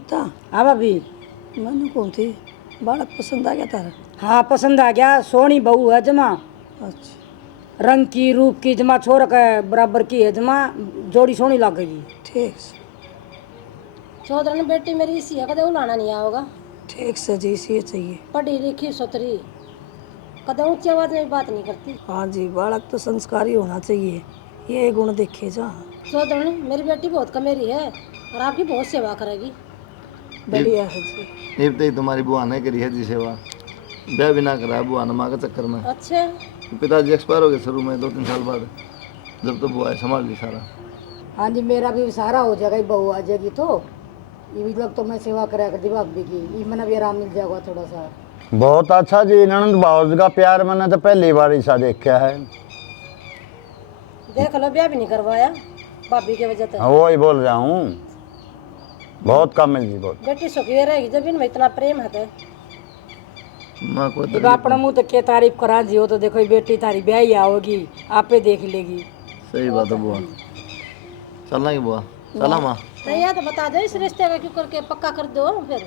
सुनीता, हाँ भाभी। मैंने कौन थी बालक पसंद आ गया तारा? हाँ पसंद आ गया, सोनी बहू है जमा, अच्छा रंग की रूप की जमा, छोर के बराबर की है जमा, जोड़ी सोनी लगेगी। ठीक से चौधरी बेटी मेरी इसी है, कदे उलाना नहीं आओगा। ठीक से जी, इसी चाहिए। पढ़ी लिखी सुथरी, कदे ऊंची आवाज में बात नहीं करती। हाँ जी, बालक तो संस्कारी होना चाहिए, ये गुण देखे जा। चौधरी मेरी बेटी बहुत कमेरी है और आपकी बहुत सेवा करेगी। बढ़िया है जी। ये तो तुम्हारी बुआ ने करी है जी सेवा, ब्याह भी ना करा बुआ ने माँ के चक्कर में। अच्छा, पिताजी एक्सपायर हो गए शुरू में 2-3 साल बाद, जब तो बुआ संभाल ली सारा। हाँ जी, मेरा भी सहारा हो जाएगा, बहू आ जाएगी तो ये भी लोग तो मैं सेवा करा कर दी भाभी की, ये मैंने भी आराम मिल जाएगा थोड़ा सा। बहुत अच्छा जी, ननद भाव का प्यार मैंने तो पहली बार ऐसा देखा है। देख लो ब्याह भी नहीं करवाया भाभी की वजह से। हाँ, वो ही बोल रहा हूँ, बहुत कम है जी, बहुत। बेटी सुखी रहेगी जब इनमें इतना प्रेम है तो। माँ को जब अपना मुँह तो क्या तारीफ करा जी, हो तो देखो ये बेटी तारी ब्याह ही आओगी, आपे देख लेगी। सही बात है बुआ, चलना की बुआ, चला माँ। तो यह तो बता दो इस रिश्ते का क्यों करके पक्का कर दो फिर।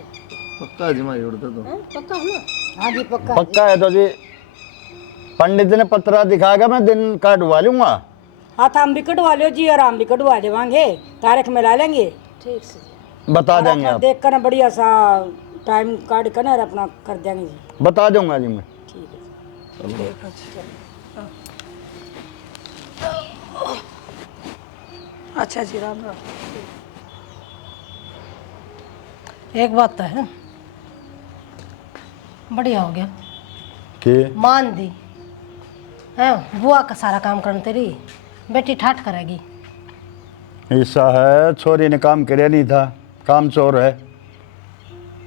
पक्का जी माँ जोड़ते तो। हैं? पक्का है ना? हाँ जी पक्का। पक्का है तो जी, पंडित ने पत्रा दिखाएगा, मैं दिन काटवा लूंगा। हाँ तो हम भी कटवा लो जी, आराम भी कटवा देवांगे, तारीख में ला लेंगे, ठीक से। बता देंगे आप, देख कर बढ़िया सा टाइम काट कर ना अपना कर देंगे जी। बता दूंगा जी मैं। ठीक है। ठीक है जी। अच्छा जी, राम राम। एक बात तो है, बढ़िया हो गया, कि मान दी है बुआ का सारा काम करने तेरी बेटी ठाठ करेगी। ऐसा है, छोरी ने काम करे नहीं था, काम चोर है,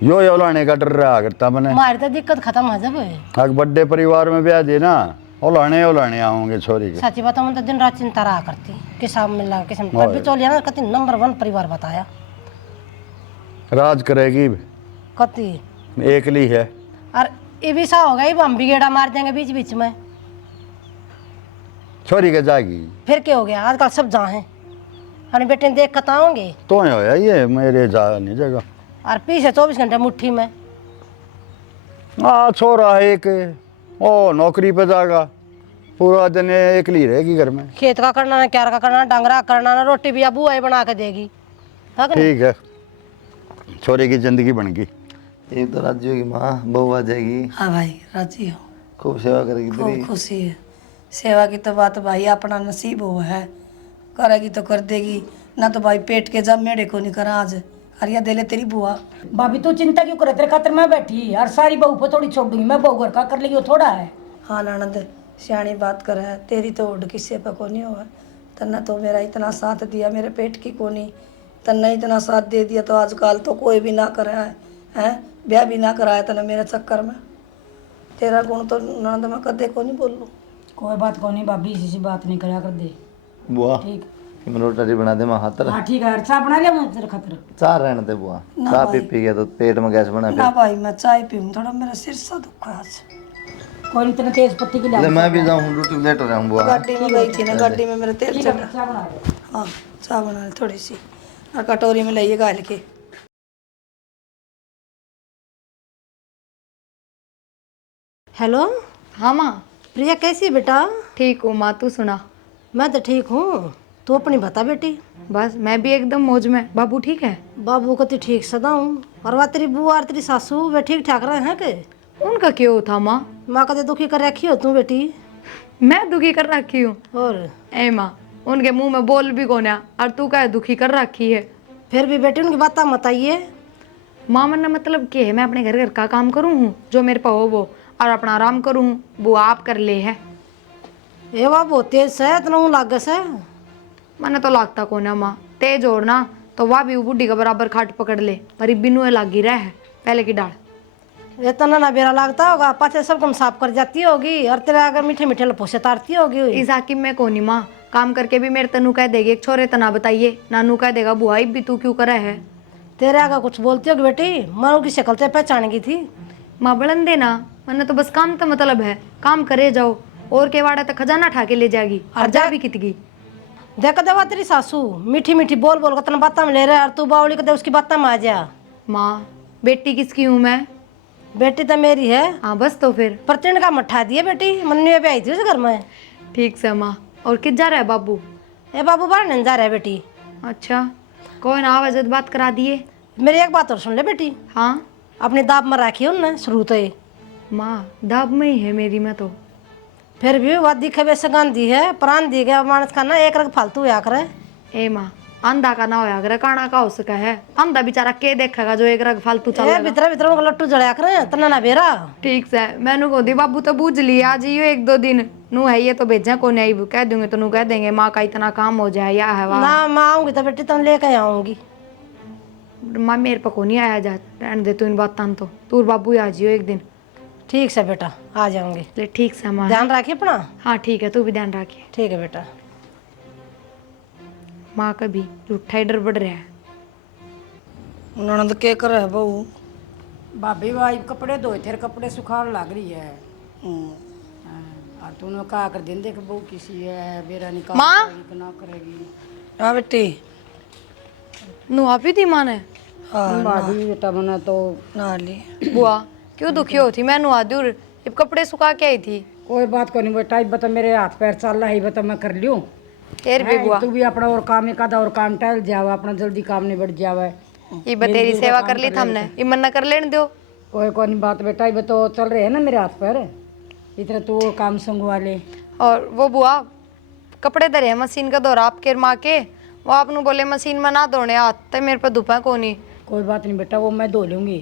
यो लाने का डर रहा करता मैंने। हमारी तो दिक्कत खत्म है जब। अगर बड़े परिवार में ब्याह दे ना, ओलाने आओगे छोरी के। सच्ची बात है, तो दिन रात चिंता रहा करती किसान मिला किसान पर भी चोलिया ना कति नंबर 1 परिवार बताया। राज करेगी, कति एकली है। और ये भी सा होगा, ये हम भी गेड़ा मार देंगे बीच बीच में, छोरी के जाएगी फिर क्या हो गया। आजकल सब जहाँ हैं अपने बेटे ने देख कर आऊँगे तो होया ये मेरे जा नहीं जगह। और पीछे 24 घंटे मुट्ठी में। हाँ, छोरा है एक, ओ नौकरी पे जाएगा, पूरा दिन एकली रहेगी घर में। खेत का करना ना, क्यार का करना, डंगरा करना ना, रोटी भी अबू आई बना के देगी। ठीक है, छोरे की जिंदगी बन गई। एक तो राजी होगी माँ, बहू आ जाएगी, हाँ भाई, राजी हो, खूब सेवा करेगी तेरी। खूब खुशी है। सेवा की तो बात भाई अपना नसीब हो है, करेगी तो कर देगी, ना तो भाई पेट के जब मेरे को नहीं करा आज। अरिया दे ले तेरी बुआ। भाभी तू चिंता क्यों करे, तेरे खातिर मैं बैठी और सारी बहू पे थोड़ी छोड़ दूंगी, मैं बहू घर का कर लेगी, वो थोड़ा है। हाँ ननद, सियाणी बात कर है, तेरी तो उड़ किस्से पे को नहीं हुआ। तन्ना तो मेरा इतना साथ दिया, मेरे पेट की कोनी, तन्ना इतना साथ दे दिया, तो आजकल तो कोई भी ना कराया है, ब्याह भी ना कराया तन्ने मेरे चक्कर में। तेरा गुण तो ननद मैं कदे को नहीं बोलूँ। कोई बात को नहीं भाभी, इसी से बात नहीं करा कर दे। बुआ ठीक, रोटी बना दे माँ हाथ। हाँ ठीक है, चाय बना लिया मैं तेरे खातिर। चाह रहने दे बुआ, ना चाह भाई। पी गया तो पेट में गैस बना ना भाई, मैं चाय पीऊँ, थोड़ा मेरा सिर सा दुख है आज। कोई नहीं, तेरे तेज पत्ती की ले ला। मैं भी जाऊँ, रोटी लेट हो जाऊँ बुआ। गाड़ी में गई थी ना, गाड़ी में मेरा तेल ठीक है, चला। चाय बना दे। हाँ, चाय बना ली थोड़ी सी, और कटोरी में लाइए गाल के। हेलो, हाँ माँ, प्रिया कैसी बेटा? ठीक हूँ माँ, तू सुना। मैं तो ठीक हूँ, तू अपनी बता बेटी। बस मैं भी एकदम मौज में। बाबू ठीक है? बाबू को तो ठीक सदा हूँ, और वह तेरी बुआ और तेरी सासू वे ठीक ठाक रहे हैं के? उनका क्यों था माँ? माँ कदे दुखी कर रखी हो तू बेटी? मैं दुखी कर रखी हूँ? और ए माँ, उनके मुंह में बोल भी कौन है, और तू क्या दुखी कर रखी है? फिर भी बेटी उनकी बात मत आइए। माँ मन मतलब क्या है, मैं अपने घर का काम करूँ हूँ जो मेरे पे हो वो, और अपना आराम करूँ, वो आप कर ले है। ये वाह बहुत तेज है, इतना ऊँ लाग से। मैंने तो लागता कौन है माँ, तेज और ना तो वह भी बुढ़ी का बराबर खाट पकड़ ले, पर बिनू लागी रह है पहले की डाल। इतना ना बेरा लगता होगा, पाछे सब कम साफ कर जाती होगी, और तेरा अगर मीठे मीठे लपोसे तारती होगी। इस हाकिम में कौन माँ, काम करके भी मेरे तनु कह देगी एक छोरे तना बताइए, नानू कह देगा बुआई भी तू क्यों करे है। तेरे आगे कुछ बोलती होगी बेटी, मैं की शक्ल से पहचान गई थी। माँ बड़न देना, मैंने तो बस काम तो मतलब है, काम करे जाओ, और के वाड़ा तक खजाना ठा के ले जाएगी, और जा भी कितगी। देख देवा तेरी सासू मीठी मीठी बोल बोल कर बात में ले रहा है, और तू बावली कर दे उसकी बात में आ जा। माँ बेटी किसकी हूँ मैं? बेटी तो मेरी है, हाँ बस तो फिर पर तिन का मठा दिए बेटी, मन्नू पे आई थी उस घर में। ठीक से माँ। और किस जा रहा है बाबू? ए बाबू बाहर नहीं जा रहा है बेटी। अच्छा, कौन आवाज बात करा दिए? मेरी एक बात और सुन ले बेटी, हाँ अपनी दाब में राखी उनने शुरू तो ही। माँ दाब में ही है मेरी, मैं तो। फिर भी वह दिखे वैसे गांधी है, प्राण दी गया मानस का ना एक रंग फालतू हुआ करे। ए माँ अंधा का ना होया करे, काना का हो सका है? अंधा बेचारा के देखेगा जो एक रग फालतू चल ए भीतर भीतर उनको लट्टू जड़या करे तना ना बेरा। ठीक से मैनू को दी बाबू तो बूझ लिया, आज यो 1-2 दिन नू है ये तो भेजा को नहीं कह दूंगे तो नू कह देंगे माँ का इतना काम हो जाए या है वाह। ना मैं आऊंगी तो बेटी तुम लेके आऊंगी। माँ मेरे पे को नहीं आया जा, रहने दे तू इन बातों तो, तू और बाबू ही आ जियो एक दिन। ठीक से बेटा आ जाऊंगी। ले ठीक से माँ। ध्यान रखिए अपना। हाँ ठीक है, तू भी ध्यान रखिए। ठीक है बेटा। माँ का भी झूठा ही डर बढ़ रहा है। ननद के करे है बहू? भाभी भाई कपड़े धोए थे, कपड़े सुखाड़ लग रही है। और तूने कहा कर दिन देख बहू किसी है बेरा निकाल माँ? ना करेगी। हाँ बेटी। नू आप ही थी माँ ने? हाँ भाभी बेटा बना तो ना ली। बुआ क्यों दुखी होती? मैं नुआ दूर अब कपड़े सुखा के आई थी। कोई बात को नहीं बेटा, बता मेरे हाथ पैर चल रहा है, बता मैं कर लियो। फिर भी बुआ तू भी अपना और काम एक आधा और काम टहल जावा, अपना जल्दी काम निबट जावे। ये बतेरी सेवा कर ली हमने, ये मन्ना कर लेने दो। कोई कोई नहीं बात बेटा, ये तो चल रहे है ना मेरे हाथ पैर, इतना तू और काम संगवा ले। और वो बुआ कपड़े धरे हैं मशीन का दौरा आपके माँ के, वो आपने बोले मशीन में ना धोने हाथ तो मेरे पे धुपा को नहीं। कोई बात नहीं बेटा, वो मैं धो लूंगी,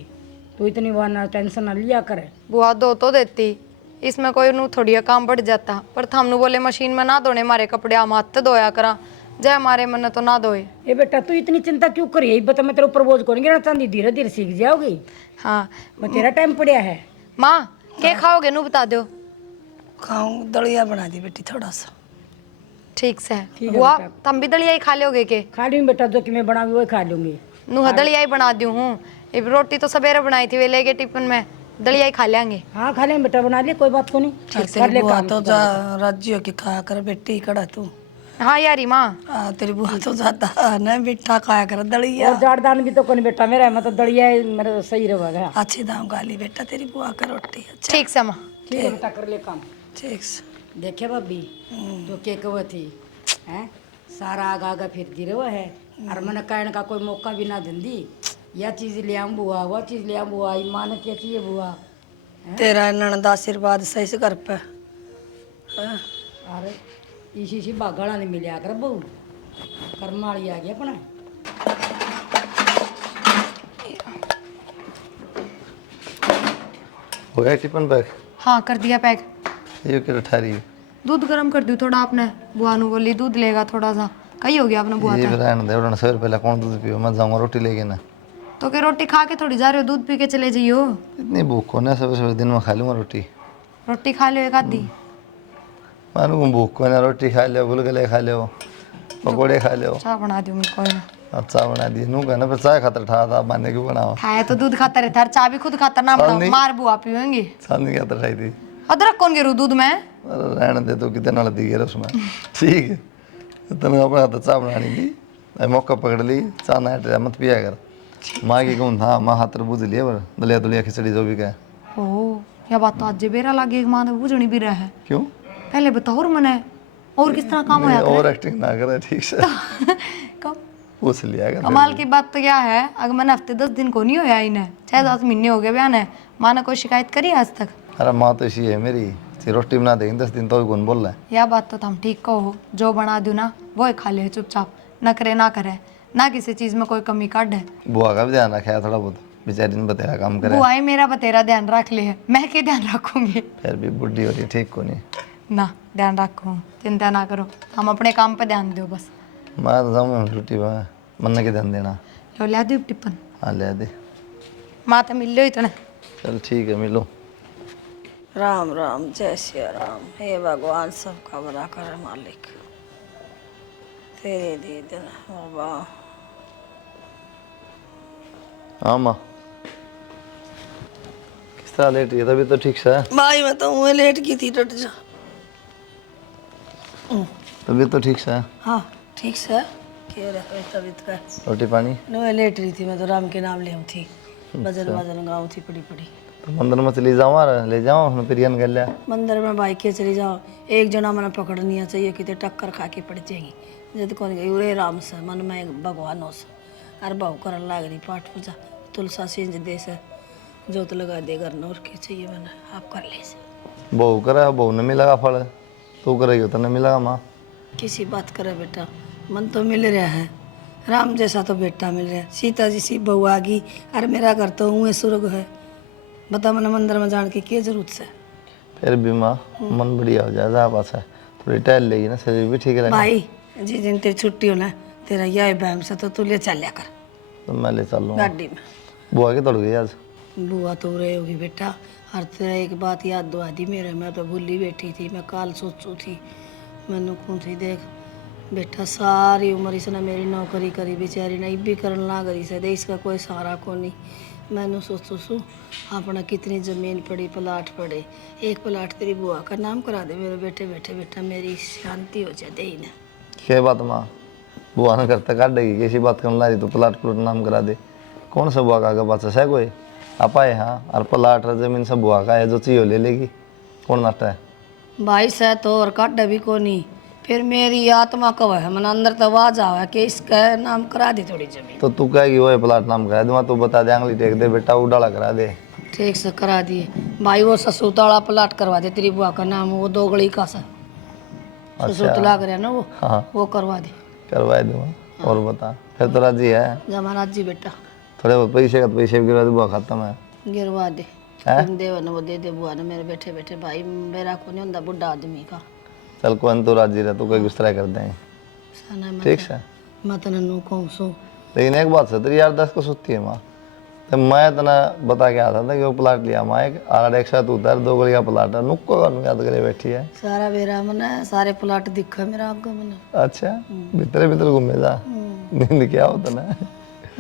तू इतनी बार ना टेंशन ना लिया करे। बुआ धो तो देती, इसमें कोई नू थोड़ी काम बढ़ जाता, पर हमने बोले मशीन में ना धोने हमारे कपड़े, हम हाथ धोया करा, जय हमारे मन तो ना धोए। ये बेटा तू इतनी चिंता क्यों करी है, बता मैं तेरे ऊपर बोझ करूंगी ना, चांदी धीरे धीरे सीख जाओगी। हाँ मैं तेरा टाइम पड़िया है। माँ क्या खाओगे नू बता दो। खाऊं दलिया बना दी बेटी थोड़ा सा। ठीक से बुआ तुम भी दलिया ही खा लोगे के? खा लूंगी बेटा, जो कि मैं बनाऊंगी वही खा लूंगी। नू दलिया ही बना दी हूँ, अब रोटी तो सवेरे बनाई थी वे लेके टिफिन में, दलिया ही खा लेंगे। हाँ खा लेंगे बेटा, बना ले कोई बात को नहीं। तेरी बुआ तो जा राज्यों की खाया कर बेटी कड़ा तू। हाँ यारी माँ। तेरी बुआ तो जाता ना मीठा खाया कर दलिया। और जाड़दान भी तो कोई नहीं बेटा, मेरा मतलब दलिया मेरा सही रहेगा। अच्छे दाम गाली बेटा तेरी बुआ का रोटी। अच्छा ठीक से माँ। ठीक है बेटा, कर ले काम। ठीक से। देखे भाभी जो के कव थी हैं, सारा आगा आगा फिरती रहो है, और मैंने कहने का कोई मौका भी ना दी, यह चीज़ ले आऊँ बुआ, वह चीज़ ले आऊँ बुआ, माँ ने क्या चाहिए बुआ। तेरा ननद आशीर्वाद सही से कर पे। अरे इसी बागड़ा ने मिलिया कर बहू, कर्म वाली आ गया अपना। हो गया टिफिन पैक? हाँ कर दिया पैक। ये क्या ठा रही है? दूध गर्म कर दियो थोड़ा, आपने बुआ नु बोली दूध लेगा थोड़ा सा, कही हो गया आपने बुआ ये का। रहने दे, उन्होंने सबसे पहले कौन दूध पियो, मैं जाऊंगा रोटी लेके ना। तो क्या रोटी खा के थोड़ी जा रहे हो, दूध पी के चले जाइयो। इतनी भूख को ना, सुबह सुबह दिन में खा लूंगा रोटी। रोटी खा लो एक आधी। मानो को भूख को ना, रोटी खा लो, गुलगुले खा लो, पकौड़े खा लो। चाय बना दियो मुझको ना। अच्छा बना दी नू कहना, फिर चाय खातर ठा था, बांधने क्यों बनाओ? खाया तो दूध खाता रहता है, चाय भी खुद खाता ना बनाओ, मार बुआ पियोगी। सामने क्या तर खाई थी? अदरक कौन गिरू दूध में? अरे रहने दे, तो कितने नाल दी गया उसमें। ठीक है, तने अपने हाथ चाय बनानी थी, मौका पकड़ ली, चाय ना मत पिया कर। माँ की कौन था, माँ हाथ बूझ लिया, पर दलिया दुलिया खिचड़ी जो भी कहे। ओह यह बात तो आज बेरा लागे, एक माँ ने बूझनी भी रहा है। क्यों? पहले बताओ और मने और किस तरह काम होया और एक्टिंग ना करे, ठीक से कब पूछ लिया कर। कमाल की बात तो क्या है, अगर मैंने हफ्ते 10 दिन को नहीं होया इन्हें, 6-7 महीने हो गए बयान है, माँ ने कोई शिकायत करी आज तक? अरे माँ तो ऐसी है मेरी, रोटी बना देंगे 10 दिन तो भी कौन बोल रहा है? यह बात तो तुम ठीक कहो, जो बना दूँ ना वो ही खा ले चुपचाप, न करे ना करे, ना किसी चीज़ में कोई कमी काट है। बुआ का भी ध्यान रखा है थोड़ा बहुत, बेचारी ने बतेरा काम करे। बुआई मेरा बतेरा ध्यान रख ले है, मैं क्या ध्यान रखूंगी? फिर भी बुढ़ी हो रही, ठीक को नहीं। ना ध्यान रखूँ, चिंता ना करो, हम अपने काम पे ध्यान दो बस। मैं तो जाऊँ रोटी में, मन के ध्यान देना। लो लिया दो टिप्पन, हाँ ले दे। माँ तो मिल लो इतना। चल ठीक है, मिलो। राम राम, जय श्री राम। हे भगवान सबका भला करे मालिक, तेरे दे देना बाबा। हाँ माँ, किस तरह लेट गई? तभी तो ठीक से है। भाई मैं तो मुँह लेट की थी, डट जा। तभी तो ठीक से है। हाँ ठीक से। क्या रहा तबीयत का रोटी पानी नो लेट रही थी मैं तो राम के नाम ले थी भजन वजन गाँव थी पड़ी पड़ी तो मंदिर में चली जाऊँ यार ले जाऊँ उसने प्रियन कर लिया मंदिर में बाइक के चली जाओ एक जना मैंने पकड़नी चाहिए कि टक्कर खा के पड़ जाएगी जब कौन गई उरे राम से मन में भगवान हो से अरे बहु कर लाग रही पाठ पूजा तुलसा सिंज दे से जोत लगा दे घर और के चाहिए मैंने आप कर ले से बहू करे बहू ने मिलेगा फल तू करेगी तो नहीं मिलेगा माँ किसी बात करे बेटा मन तो मिल रहा है राम जैसा तो बेटा मिल रहा है सीता जी सी बहू आ गई अरे मेरा घर तो हुए स्वर्ग है बता मैंने मंदिर में जान की क्या जरूरत है फिर भी माँ मन बढ़िया हो जाए जा पास है थोड़ी टहल लेगी ना शरीर भी ठीक रहेगा भाई जिस दिन तेरी छुट्टी हो ना तेरा यह बहम से तो तू ले चलिया कर तो मैं ले चल लूँगा गाड़ी में बुआ की तोड़ गई आज बुआ तो रही होगी बेटा हर तेरा एक बात याद दुआ दी मेरे मैं तो भूली बैठी थी मैं काल सोचू थी मैनू कौन थी देख बेटा सारी उम्र इसने मेरी नौकरी करी बेचारी ने भी करन ला करी से दे इसका कोई सहारा को नहीं मैनू सोचू सू अपना कितनी ज़मीन पड़ी प्लाट पड़े एक प्लाट तेरी बुआ का नाम करा दे मेरे बेटे बैठे बेटा मेरी शांति हो जाए दे ही ना क्या बात माँ बुआ ने करते काट देगी किसी बात करने ला रही तो प्लाट प्लूट नाम करा दे कौन सा बुआ का आगे पास है कोई आप आए हाँ और प्लाट जमीन सब बुआ का है जो चाहिए ले लेगी कौन नाटा है भाई से तो और काट भी को नहीं फिर मेरी आत्मा कब है मन अंदर तो आवाज आवा कि इसका नाम करा दे थोड़ी जमीन तो तू कहेगी वो प्लाट नाम करा दूंगा तू बता दे आंगली टेक दे बेटा उडाला करा दे ठीक से करा दिए भाई वो ससुताला प्लाट करवा दे तेरी बुआ का नाम वो दो गली का सा ससुत लाग रहा ना वो हाँ वो करवा दे करवा दूंगा और बता फिर तो राजी है जमाना जी बेटा थोड़े बहुत पैसे का तो पैसे भी गिरवा दे बुआ खत्म है गिरवा दे हैं? तुम देव न वो दे दे बुआ ने मेरे बैठे बैठे भाई मेरा को नहीं होता बुढ़ा आदमी का चल कोई तो राजी रहे तू कोई गुस्सा कर देंगे सना ठीक है मैं तनु कहूँ सो लेकिन एक बात है तेरी यार 10 को सुती है माँ तो मैं तना बता के आता था कि वो प्लाट लिया माँ एक साथ उतर 2 गली का प्लाट है नुक्को का याद करे बैठी है सारा मेरा मन है सारे प्लाट दिखा मेरा आगे मन अच्छा भीतर भीतर घूमे जा नींद क्या होता ना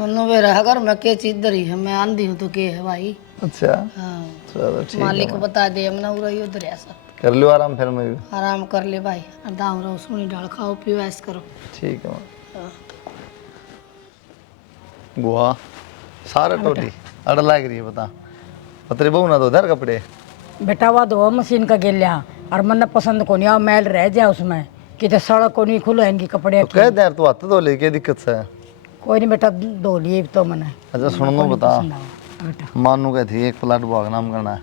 मनु मेरा अगर मैं क्या चीज दरी है मैं आंधी हूँ तो क्या है भाई अच्छा हाँ चलो ठीक मालिक बता दे हमने उड़ाई उधर ऐसा कर लियो आराम फिर मैं भी आराम कर ले भाई दाम रहो सुनी डाल खाओ पियो ऐस करो ठीक है माँ हाँ। बुआ सारे टोटी अड़ लाग रही है बता पतरे बहु ना दो धर कपड़े बेटा वो दो मशीन का गेलिया और मन पसंद को नहीं आओ मैल रह जाए उसमें कि तो सड़क को नहीं खुले इनकी कपड़े तो कह दे यार तू हाथ धो ले क्या दिक्कत से कोई नहीं बेटा धो लिए तो मैंने अच्छा सुन लो बता बेटा मानू कह थी एक प्लाट बुआ का नाम करना है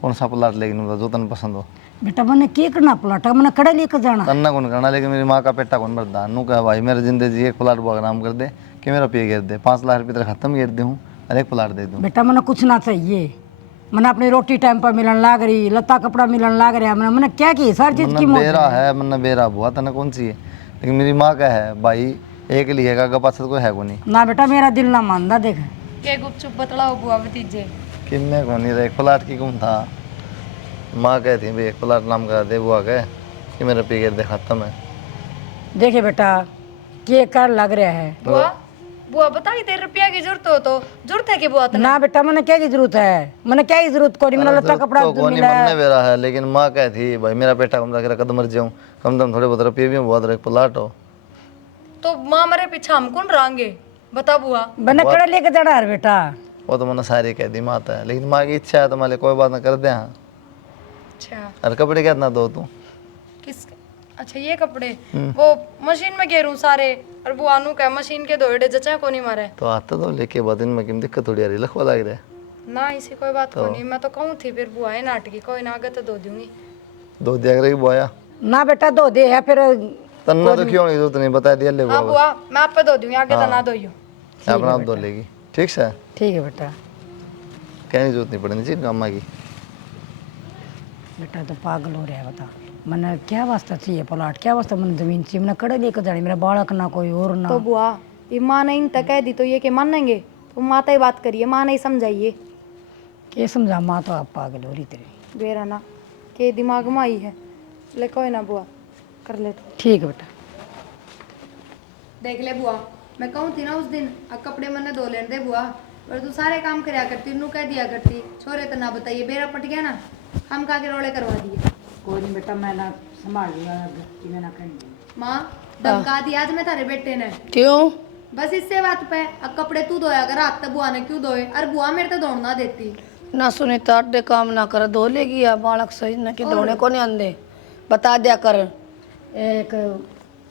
कौन सा प्लाट लेकिन बता जो तन पसंद हो बेटा मैंने क्या करना पलाटा मैंने कड़े लेकर जाना तन्ना कौन करना लेकिन मेरी माँ का पेटा कौन भरदा नू कह भाई मेरे जिंदगी एक प्लाट बुआ का नाम कर दे कि मेरा पे गिर दे 5 लाख रुपये तेरा खत्म गिर दे हूँ और एक प्लाट दे दूँ बेटा मैंने कुछ ना चाहिए मैंने अपनी रोटी टाइम पर मिलन लाग रही लता कपड़ा मिलन लाग रहा मैंने क्या की हर चीज की मन्ना बेरा है मन्ना बेरा बुआ तना कौन सी है लेकिन मेरी माँ का है भाई एक लिएगा का पास कोई है को नहीं ना बेटा मेरा दिल ना मानता देख के गुपचुप बतलाओ बुआ भतीजे किन्ने को नहीं एक प्लाट की कौन था माँ कहती भाई एक प्लाट नाम करा दे बुआ कह कि मेरा पे गिर दे खत्म है देखे बेटा के कर लग रहा है बुआ बुआ बता कि 13 रुपया की जरूरत हो तो जरूरत है कि बुआ तो ना बेटा मैंने क्या की जरूरत है मैंने क्या की जरूरत को नहीं मैंने लता कपड़ा तो कौन मिला मन में बेरा है लेकिन माँ कहती भाई मेरा पेटा कम रख कदम मर जाऊँ कम दम थोड़े बहुत रुपये भी बहुत एक प्लाट हो तो माँ मरे पीछे हम कौन रहेंगे बता बुआ मैंने कड़े लेके जाना है बेटा वो तो मैंने सारी कह दी माता है लेकिन माँ की इच्छा है तो माले कोई बात ना कर दे हाँ अच्छा अरे कपड़े क्या इतना दो तू किस अच्छा ये कपड़े वो मशीन में घेरूं सारे और बुआ नु क्या मशीन के दोड़े जचा को नहीं मारे तो आता तो लेके बाद इनमें किम दिक्कत थोड़ी आ रही लखवा लग रहा है ना इसी कोई बात को नहीं मैं तो कहूँ थी फिर बुआ है नाटकी कोई ना आगे तो दो दूंगी दो दिया करेगी बुआया ना बेटा दो दे है फिर तन्ना तो क्यों नहीं जरूरत नहीं बता दिया ले हाँ बुआ बुआ मैं आप पे दो दूंगी आगे तो ना दो अपना आप दो लेगी ठीक से ठीक है बेटा कहने की जरूरत नहीं पड़नी चाहिए अम्मा की बेटा तो पागल हो रहा है बता मैंने क्या वास्ता चाहिए प्लाट क्या वास्ता मैंने जमीन चाहिए मैंने कड़े लेकर जानी मेरा बालक ना कोई और ना तो बुआ ये माँ ने इन तक कह दी तो ये कि मानेंगे तो माता ही बात करिए माँ नहीं समझाइए क्या समझा माँ तो आप पागल हो रही तेरी बेरा ना के दिमाग में आई है ले कोई ना बुआ कर ले तो ठीक है बेटा देख ले बुआ मैं कहूँ थी ना उस दिन कपड़े मैंने धो लेने दे बुआ पर तू सारे काम करया करती नू कह दिया करती छोरे तो ना बताइए बेरा पट गया ना हम का के रोले करवा दिए कोई नहीं बेटा मैं ना संभाल लूंगा मैं ना करेंगे माँ धमका दिया आज मैं थारे बेटे ने। क्यों? बस इससे बात पे अब कपड़े तू धोया कर, हाथ बुआ ने क्यों धोए? अरे बुआ मेरे तो दौड़ना देती। ना सुनी तो अड्डे काम ना कर, धो लेगी या बालक सही ना कि धोने को नहीं आंदे, बता दिया कर। एक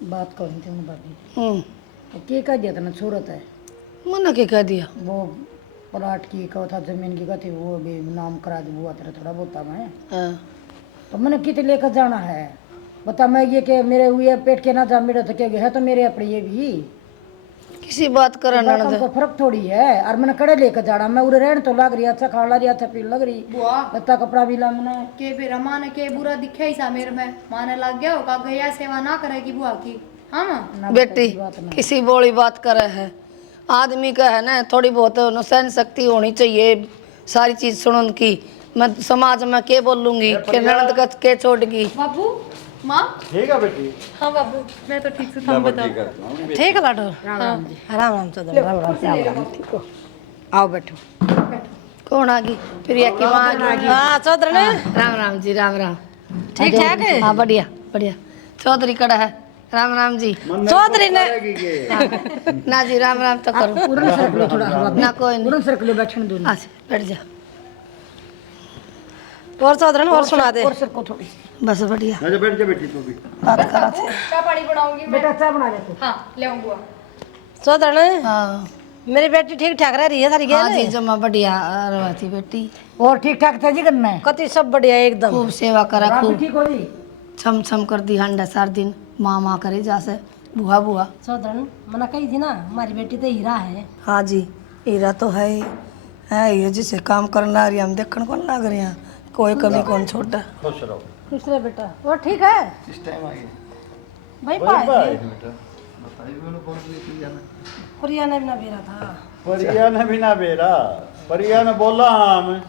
बात कहनी थी भाभी, के कह दिया था ना सूरत है मना के कह दिया? वो प्लाट की कहो था, जमीन की कथी, वो भी नाम करा दी बुआ तेरा थोड़ा बहुत था मैं। हाँ। तो मैंने कितने लेकर जाना है बता, मैं ये के मेरे हुए पेट के ना जा मेरे तो क्या है तो मेरे अपने ये भी किसी बात कर को फर्क थोड़ी है। और मैंने कड़े लेकर जाना, मैं उरे रहने तो लग रही, अच्छा खाना रही, अच्छा पीने लग रही, बुआ लत्ता कपड़ा भी ला मैंने के फिर माने के बुरा दिखे ही सा मेरे में, माने लग गया होगा गया सेवा ना करेगी बुआ की। हाँ माँ बेटी किसी बोली बात करे है, आदमी का है ना थोड़ी बहुत सहन शक्ति होनी चाहिए, सारी चीज सुन की। मैं समाज में के बोलूंगी कि ननद का के छोड़गी। बाबू माँ। ठीक है बेटी। हाँ बाबू मैं तो ठीक से तुम बताओ। ठीक है लाडो। राम राम चौधरी, राम राम राम। ठीक हो, आओ बैठो। कौन आ गई? प्रिया की माँ आ गई। हाँ चौधरी ने राम राम जी, राम राम। ठीक ठाक है? हाँ बढ़िया बढ़िया। चौधरी कड़ा है। राम राम जी। चौधरी ने ना जी राम राम तो करो ना, कोई नहीं। सर के बैठने दो अच्छा बैठ जा। और चौधरी ने और सुना दे। और सर को थोड़ी बस बढ़िया अच्छा बैठ जा बेटी, तू भी बात करा थे। चाय पानी बनाऊंगी मैं। बेटा चाय बना दे तू। हाँ ले आऊँ बुआ। चौधरी ने हाँ मेरी बेटी ठीक ठाक रह रही है सारी हाँ जी गेल जमा बढ़िया रहती बेटी, और ठीक ठाक था जी करना है? कति सब बढ़िया एकदम। खूब सेवा करा, आप भी खूब ठीक हो जी? छम छम कर दी हंडा सार दिन, माँ माँ करे जासे बुआ बुआ। चौधरी मना कही थी ना हमारी बेटी तो हीरा है। हाँ जी हीरा तो है ही है, ये जिसे काम करना रही हम देखने को लग रहे हैं, कोई कमी कौन छोटा। खुश रहो। खुश रहे बेटा। वो ठीक है इस टाइम आ गए भाई भाई पाए बेटा, बताइए मैंने कौन सी चीज जाना। प्रिया ने भी ना बेरा था। परिया ने भी ना बेरा, परिया ने बोला हम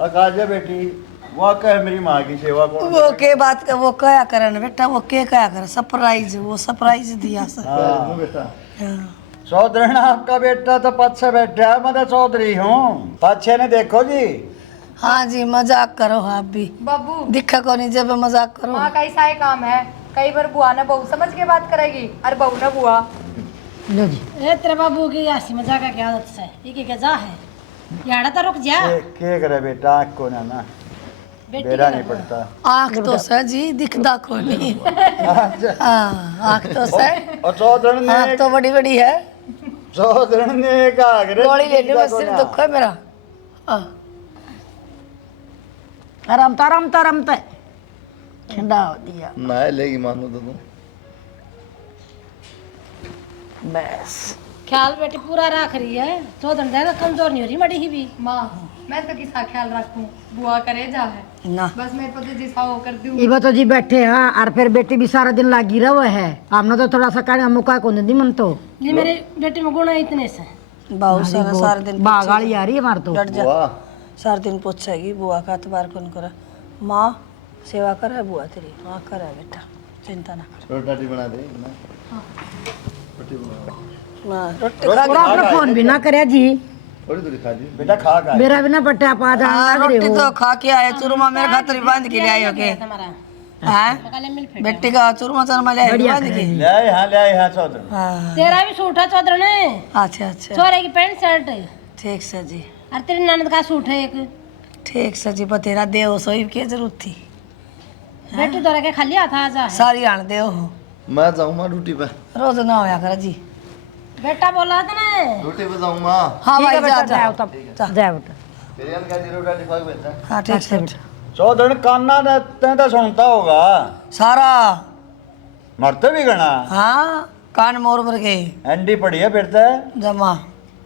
अकाजा बेटी वो कह मेरी माँ की सेवा कौन वो के बात का वो क्या करे ना बेटा, वो के क्या करे, सरप्राइज, वो सरप्राइज दिया सर। हाँ बेटा हाँ। चौधरी आपका बेटा तो पीछे बैठा है, मैं तो चौधरी हूँ, पीछे ने देखो जी। हाँ जी मजाक करो आप भी, बाबू दिखा को नहीं जब मजाक करो। माँ का ऐसा ही काम है, कई बार बुआ ने बहू समझ के बात करेगी और बहू ने बुआ। लो जी। ए तेरे बाबू की ऐसी मजाक की आदत से ये क्या जा है याड़ा तो रुक जा। के करे बेटा, आँख को ना बेटी बेरा नहीं पड़ता। आँख तो सह जी दिखदा को नहीं। हाँ आँख तो सह, और चौधरी आँख ने तो बड़ी बड़ी है। चौधरी ने कहा गोली ले लो, सिर दुख है मेरा। हाँ रमता ठंडा हो दिया ना लेगी मानो तो तुम। बस। ख्याल बेटी पूरा रख रही है। चौधरी ज्यादा कमजोर नहीं हो रही मड़ी ही भी। माँ मैं तो किसा ख्याल रखूं, बुआ करे जा है ना बस मेरे को तो जिसा वो कर दूँ। इबा तो जी बैठे हैं और फिर बेटी भी सारा दिन लागी रहा है, हमने तो थोड़ा सा कहने मौका को नहीं दी मन तो। ये मेरी बेटी में गुण है इतने से। बहुत सारा सारा दिन बागाड़ी आ रही है हमारे तो। डट जा, वाह सारा दिन पूछेगी बुआ का एतबार कौन करे। माँ सेवा करे बुआ तेरी, हाँ करे बेटा चिंता ना कर। रोटी बना दे ना, रोटी बना हाँ, रोटी और आपने फोन भी ना करे जी, थोड़ी थोड़ी खा ली बेटा खा गया मेरा भी ना पट्टा पा जा हाँ, रोटी तो खा के आए, चूरमा मेरे खातिर बांध के ले आए हो के। हमारा हाँ बेटी का चूरमा चूरमा ले आए बांध के। ले आए हाँ चौधरी। हाँ तेरा भी सूट है चौधरी ने, अच्छा अच्छा छोरे की पैंट शर्ट है ठीक से जी, और तेरी ननद का सूट है एक। ठीक से जी, बतेरा देव सोई की जरूरत थी, बेटी तो रखे खाली हाथ आ जा। सारी आन देव हो, मैं जाऊँ माँ ड्यूटी पे, रोज ना होया कर जी। बेटा बोला था ना। ड्यूटी पे जाऊँ माँ। हाँ भाई जा जा जाओ तब जा। जाओ बेटा। बिरयान का जीरो डाली फाग बेटा। हाँ ठीक से बेटा। चौधरी कान्ना ने तैं तो सुनता होगा, सारा मरते भी गना हाँ कान मोर भर के एंडी पड़ी है फिर तो। जमा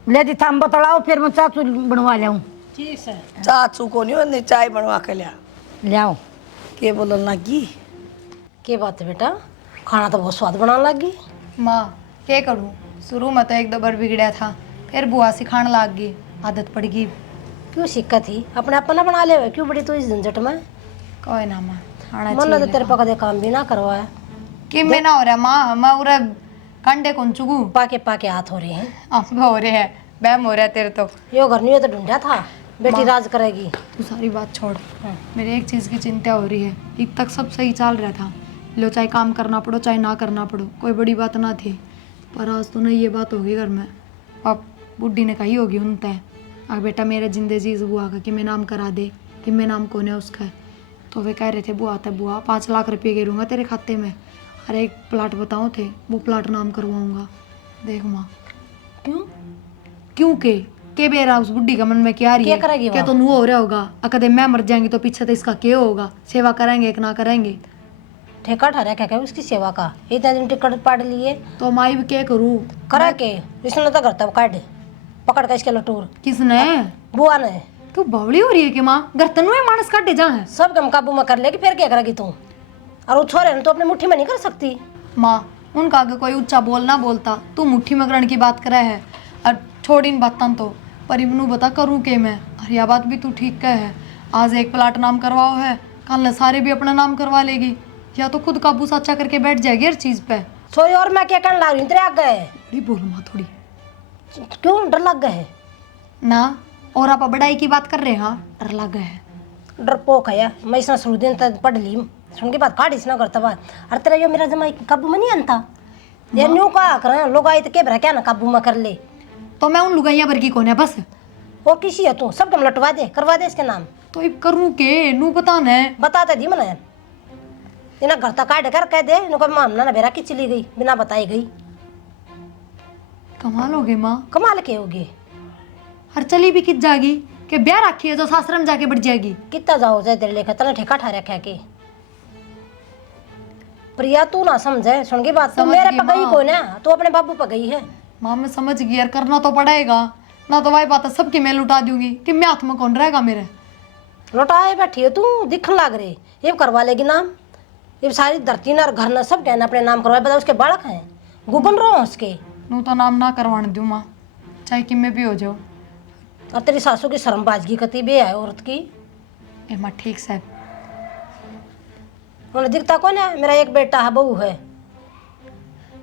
ले दी थाम बतलाओ फिर मैं चाचू बनवा लाऊं। ठीक है चाचू को नहीं बंदी चाय बनवा के लिया ले आओ। के बोलन लगी। के बात है बेटा, खाना तो बहुत स्वाद बनाने लगी। माँ क्या करूँ, शुरू में तो एक दो बार बिगड़ा था, फिर बुआ सिखाने लग गई, आदत पड़ गई। क्यों सिक्का थी अपने अपना बना ले, क्यों बड़ी तू इस झंझट में। कोई ना माँ आना मन तो चाहिए। तेरे पका दे काम भी ना करवाया, कि मैं ना हो रहा माँ, मैं उरे कंडे कौन चुगू पाके हाथ हो रहे हैं। अब हो रहे हैं, बैम हो रहा है तेरे तो। यो घर नहीं हो तो ढूंढा था, बेटी राज करेगी। तू सारी बात छोड़, मेरी एक चीज़ की चिंता हो रही है। एक तक सब सही चल रहा था, लो चाहे काम करना पड़ो चाहे ना करना पड़ो, कोई बड़ी बात ना थी। पर आज तो नहीं ये बात होगी घर में। अब बुढ़ी ने कही होगी उन तय अब बेटा मेरे जिंदे जीज बुआ का कि मैं नाम करा दे, कि मैं नाम कौन है उसका। तो वे कह रहे थे बुआ था बुआ 5 लाख रुपये गिरूंगा तेरे खाते में, अरे एक प्लाट बताओ थे, वो प्लाट नाम करवाऊंगा। देख माँ क्यों? क्यों के बेरा उस बुढ़ी का मन में क्या रही क्या है? करेगी क्या वो? तो नू हो रहा होगा, अकदे मैं मर जाएंगी तो पीछे तो इसका क्या होगा, सेवा करेंगे कि ना करेंगे। ठेका ठहरा क्या उसकी सेवा का, इतने दिन टिकट पाड़ लिए तो माई भी क्या करूँ? करा के इसने तो करता काट पकड़ का इसके लटूर किसने? बुआ ने। तू बावली हो रही है कि माँ, घर तनु है मानस काटे जा है। सब कम काबू में कर लेगी, फिर क्या करेगी तू? और वो छोरे ने तो अपने मुट्ठी में नहीं कर सकती। माँ उनका आगे कोई ऊंचा बोल ना बोलता, तू मुट्ठी में ग्रहण की बात करे है और छोड़ इन बातों तो। पर इबनू बता करूँ के मैं, और यह बात भी तू ठीक कह है, आज एक प्लाट नाम करवाओ है, कल सारे भी अपना नाम करवा लेगी, या तो खुद काबू साचा करके बैठ जाएगी हर चीज पे। सोई और मैं क्या करने लग रही हूँ तेरे आगे? थोड़ी बोल माँ थोड़ी क्यों डर लग गए ना, और आप बड़ाई की बात कर रहे हैं? हाँ डर लग गया है। डरपोक है मैं इसना शुरू दिन तक पढ़ ली सुन की बात काट इसना करता बात। अरे तेरा यो मेरा जमाई काबू में नहीं आनता ये न्यू का कर लोग आए तो के भरा क्या ना काबू में कर ले। तो मैं उन लुगाइया भर की कौन है बस? वो किसी है तू सब कम लटवा दे करवा दे इसके नाम। तो अब करूँ के नू पता न बताते दी मैंने इना घर तक काट कर कह दे इनको मामला ना बेरा की चली गई बिना बताई गई। कमाल हो गए माँ। कमाल के होगी? हर चली भी कित जाएगी कि ब्याह रखी है तो सासरम जाके बढ़ जाएगी। कितना जाओ जाए तेरे लेकर तना ठेका ठा रखा के प्रिया तू ना समझे सुन की बात। तू समझ मेरे गई पे गई माँ। को ना तू अपने बाबू पे गई है। माँ मैं समझ गई यार, करना तो पड़ेगा ना, तो वही बात है सबकी मैं लुटा दूंगी कि मैं हाथ में कौन रहेगा मेरे। लौटाए बैठी है तू दिखने लाग रही ये करवा लेगी नाम। ये सारी धरती ना और घर ना सब कहना अपने नाम करवाए। बता उसके बालक हैं गुगन रो उसके नू तो नाम ना करवाने दूँ माँ, चाहे कि मैं भी हो जाऊँ। और तेरी सासू की शर्मबाजगी कती भी है औरत की। ए माँ ठीक से उन्हें दिखता कौन है? मेरा एक बेटा है बहू है।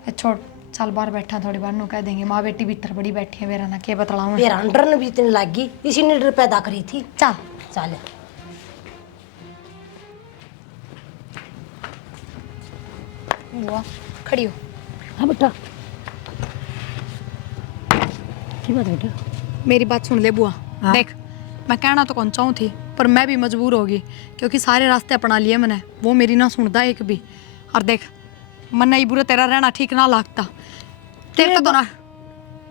ए छोड़ चल बाहर बैठा थोड़ी बार नू कह देंगे माँ बेटी भीतर बड़ी बैठी है मेरा ना के बतलाऊँ। मेरा अंडर ने भी इतनी लागी इसी ने डर पैदा करी थी। चल चल बुआ खड़ी हो। हाँ बेटा की बात बेटा? मेरी बात सुन ले बुआ। देख मैं कहना तो कौन चाहूँ थी पर मैं भी मजबूर होगी क्योंकि सारे रास्ते अपना लिए मैंने, वो मेरी ना सुनता एक भी। और देख मन नहीं बुरा तेरा रहना ठीक ना लगता देखता तो ना।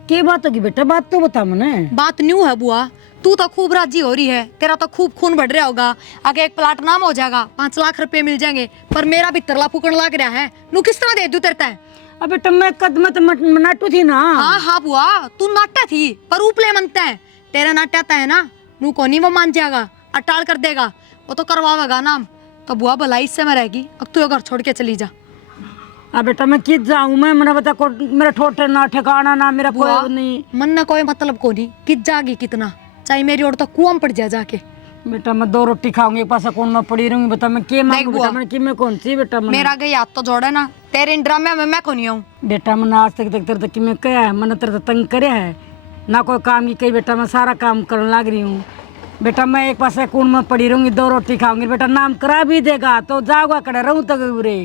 क्या बात होगी बेटा? बात तो बता मने। बात न्यू है बुआ, तू तो खूब राजी हो रही है, तेरा तो खूब खून बढ़ रहा होगा, आगे एक प्लाट नाम हो जाएगा 5 लाख रुपए मिल जाएंगे, पर मेरा भी तरला फूकन लग रहा है। नू किस तरह दे दूं तेरे? अब बेटा मैं कदम तो नाटू थी ना। हाँ हाँ बुआ तू नाट्या थी पर ऊपले मनता है, तेरा नाट्याता है ना नू को नहीं वो मान जाएगा अटाल कर देगा, वो तो करवावेगा नाम। तो बुआ भलाई इससे में रहेगी, अब तू घर छोड़ के चली जा। अब बेटा मैं किस जाऊं मैं मैंने बता को मेरा ठोठे ना ठिकाना ना मेरा बुआ कोई नहीं। मन ना कोई मतलब को नहीं कित जागी कितना, चाहे मेरी ओर तो कुआं पड़ जा जाके। बेटा मैं 2 रोटी खाऊंगी एक पासा कौन में पड़ी रहूंगी बता मैं के मांगू बुआ, बेटा मैं कि मैं कौन सी बेटा मेरा गई हाथ तो जोड़े ना, तेरे इन ड्रामे में मैं को नहीं आऊं। बेटा मैंने आज तक तेरे तक कि मैं क्या है मैंने तेरे तंग करे है ना कोई काम की कही बेटा मैं सारा काम करने लग रही हूँ। बेटा मैं एक पासा कौन में पड़ी रहूंगी 2 रोटी खाऊंगी बेटा नाम करा भी देगा तो जाऊंगा कड़े रहूं तक उरे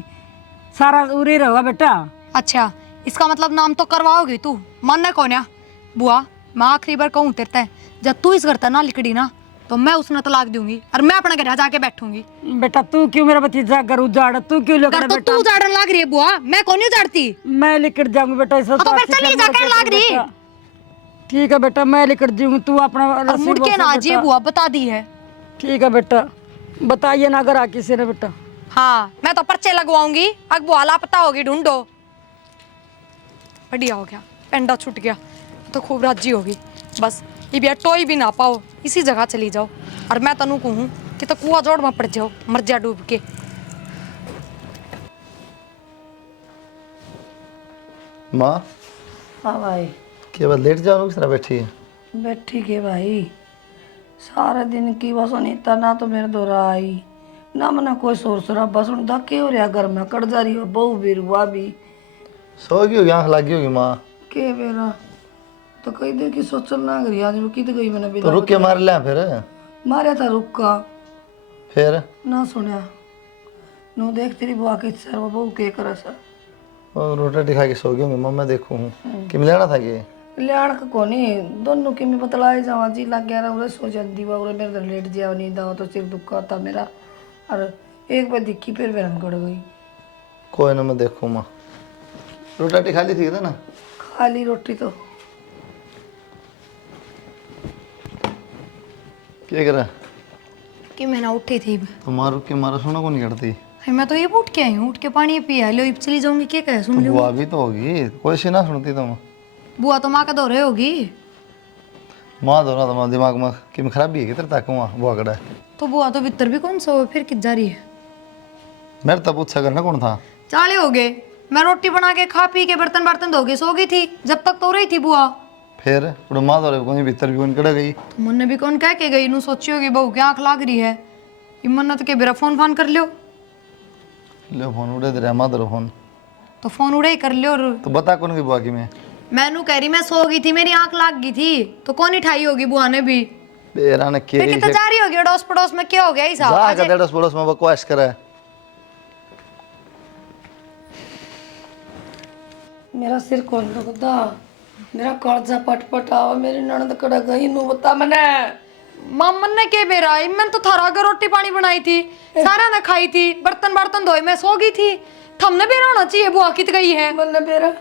सारा उरे रहोगा बेटा। अच्छा इसका मतलब नाम तो करवाओगी तू, मानने कौन है? बुआ मैं आखिरी बार कहूँ तेरे जब तू इस घर तक ना लिकड़ी ना तो मैं उसने तलाक दूंगी और मैं अपने घर जाके बैठूंगी। बेटा तू क्यों मेरा भतीजा घर उजाड़ तू क्यों घर तो तू उजाड़न लग रही है बुआ, मैं कौन उजाड़ती? मैं लिकट जाऊंगी बेटा इस तो फिर चली जाकर लाग रही। ठीक है बेटा मैं लिकट जाऊंगी तू अपना और मुड़ के ना आजिए बुआ बता दी है। ठीक है बेटा बताइए ना अगर आ किसी ने बेटा। हाँ मैं तो पर्चे लगवाऊंगी, अब बुआ लापता होगी ढूंढो। बढ़िया हो गया पेंडा छूट गया तो खूब राजी होगी। बस ये भी टोई भी ना पाओ इसी जगह चली जाओ और मैं तनु कहूँ कि तो कुआ जोड़ में पड़ जाओ मर जा डूब के। माँ हाँ भाई क्या बात लेट जाओ किस तरह बैठी है? बैठी के भाई सारे दिन की बस अनीता ना तो मेरे दौरा आई ना मना कोई शोर शराबा सुनता के हो रहा घर में कट जा रही हो बहू भी रुआ भी सो की होगी आँख लगी होगी माँ। के मेरा तो कही दे कि सोचल ना करी आज वो कित गई मैंने तो रुक के मार लिया फिर? मारा था रुका फिर ना सुनया नू देख तेरी बुआ की सर वो बहू के करे सा और रोटी खा के सो गई मैं मैं देखूँ कि मिलाना था कि लियाण का कोनी दोनों की मैं बतलाए जावा जी लग गया उरे सो जाती हुआ उरे मेरे तो लेट जाओ नींद आओ तो सिर दुखा था मेरा और एक बार दिखी फिर बेरन कड़ गई। कोई ना मैं देखूँ माँ रोटी खा ली थी ना खा ली रोटी तो क्या करा कि मैं ना उठी थी तो मारू के मारा सोना को नहीं करती है, मैं तो ये उठ के आई हूँ, उठ के पानी पिया लो, चली जाऊंगी क्या कहे सुन तो लो। बुआ भी तो होगी कोई सी ना सुनती तुम बुआ तो माँ का दो रहे होगी, माँ दो ना तुम्हारे दिमाग में कि मैं खराबी है कि तेरे तक वहाँ बुआ कड़ा है तो बुआ तो भीतर भी कौन सा हो, फिर किस जा रही है। मेरे तब पूछा करना कौन था चाले हो गए, मैं रोटी बना के खा पी के बर्तन बर्तन धो के सो गई थी, जब तक तो रही थी बुआ। फिर उड़ो माँ दो कहीं भीतर भी कौन कड़ा गई तो मुन्ने भी कौन कह के गई, नू सोची होगी बहू की आँख लाग रही है, ये मन्नत के बेरा फोन फान कर लियो। ले फोन उड़े दे रहा माँ दो फोन तो फोन उड़े ही कर लियो। और तो बता कौन की बुआ की मैं नू कह रही मैं सो गई थी, मेरी आँख लाग गई थी, तो कौन उठाई होगी बुआ ने भी। बेरा ने फिर केरी कितना जा रही होगी अड़ोस पड़ोस में, क्या हो गया ऐसा। जा का डेढ़ पड़ोस में बकवास करे मेरा सिर कौन दुखदा मेरा कर्जा पटपट आवा मेरी ननद कड़ गई नू बता मने मामन ने के बेरा मैं तो थारा के रोटी पानी बनाई थी, सारा ने खाई थी, बर्तन बर्तन धोए, मैं सो गई थी, थमने बेरा होना चाहिए बुआ कित गई है। मने बेरा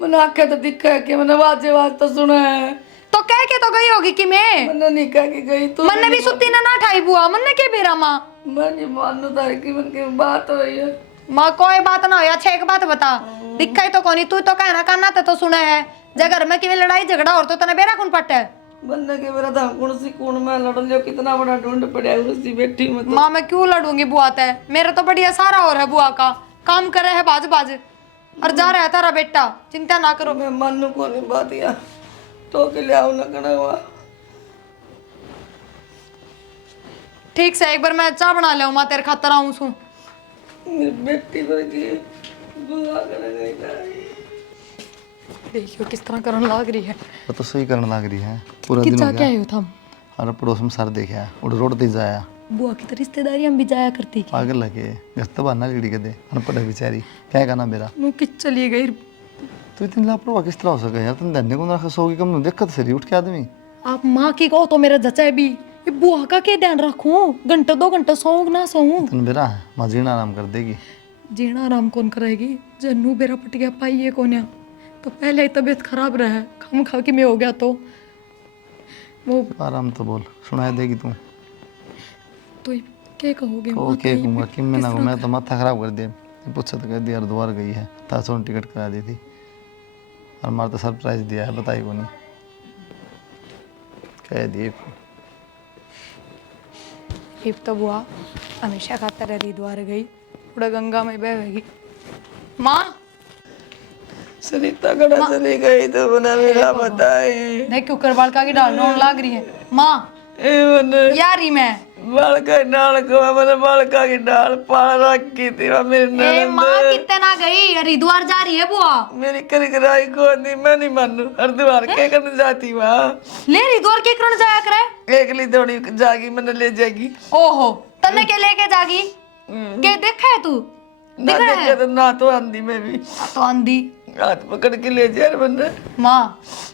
मने आखे तो दिखा है कि मने वाजे वाज तो सुना है तो कह के तो गई होगी कि मैं मने नहीं कह के गई तू मन ने भी सुती ना ठाई बुआ, मन ने के बेरा माँ मनी मानू तार की मन की बात हुई है माँ कोई बात ना हो, अच्छा एक बात बता, दिखाई तो कोनी, तू तो कहना करना तो सुने है, जगह में किਵੇਂ लड़ाई झगड़ा और तो तने बेरा कौन पट है। बन्ने के मेरा था कौन सी कौन में लड़ लियो कितना बड़ा ढूंढ पड़ा उसी बेटी में तो माँ मैं क्यों लड़ूंगी बुआ ते, मेरा तो बढ़िया सारा हो रहा है बुआ का, काम करे है बाज बाज और जा रहा है तारा बेटा, चिंता ना करो। मैं मानू को नहीं बात या तो के ले आओ ना कना हुआ ठीक से एक बार मैं चाय बना ले माँ तेरे खातर आऊँ सू। मेरी बेटी पर की बुआ कर गई ना देखियो किस तरह करने लग रही है, वो तो सही करने लग रही है पूरा कि दिन हो जा क्या गया है थम अरे पड़ोस में सर देखा उड़ रोड ते जाया बुआ की तो रिश्तेदारी हम भी जाया करती की, पागल लगे घर तो बहाना लीड़ी के दे अनपढ़ है बेचारी क्या कहना मेरा मुँह किस चली गई। तो इतनी लापरवाह किस तरह हो सके यार तुम धन्य को रखा सोगी कम दिक्कत से उठ के आदमी आप माँ की कहो तो मेरा जचा है भी, ये बुआ का क्या ध्यान रखूं, घंटा 2 घंटा सोऊं ना सोऊं। तुम बेरा है माँ जीना आराम कर देगी जीना आराम कौन कराएगी, जन्नू बेरा पट गया पाइए कौन है, तो पहले ही तबीयत खराब रहा है, खाम खा के मैं हो गया तो वो आराम तो बोल सुनाई देगी तू तो क्या कहोगे ओके कहूँगा कि मैं ना मैं तो माथा खराब कर दिया पूछा तो कह दिया दोबारा गई है तासों ने टिकट करा दी थी और हमारा तो सरप्राइज दिया है बताई को नहीं कह दिए हिप तो बुआ हमेशा खाता रह हरिद्वार गई, पूरा गंगा में बहेगी। माँ सरिता कड़ा चली गई तो बना मेरा बताए देख क्यों कर बालका की डाल रोन लाग रही है माँ ए मने यारी मैं बालका डाल को मैंने बालका की डाल पाल रखी थी वह मेरी ए ननद माँ कितने ना गई, हरिद्वार जा रही है बुआ, मेरी कर कराई को नहीं मैं नहीं मानू हरिद्वार के करने जाती वहाँ ले हरिद्वार के करण जाया करे। एक ली थोड़ी जागी मैंने ले जाएगी ओहो तन्ने के लेके जागी के देखा है तू, ना देखे तो ना तो आंधी में भी तो आंधी हाथ पकड़ के ले जा रहे मैंने माँ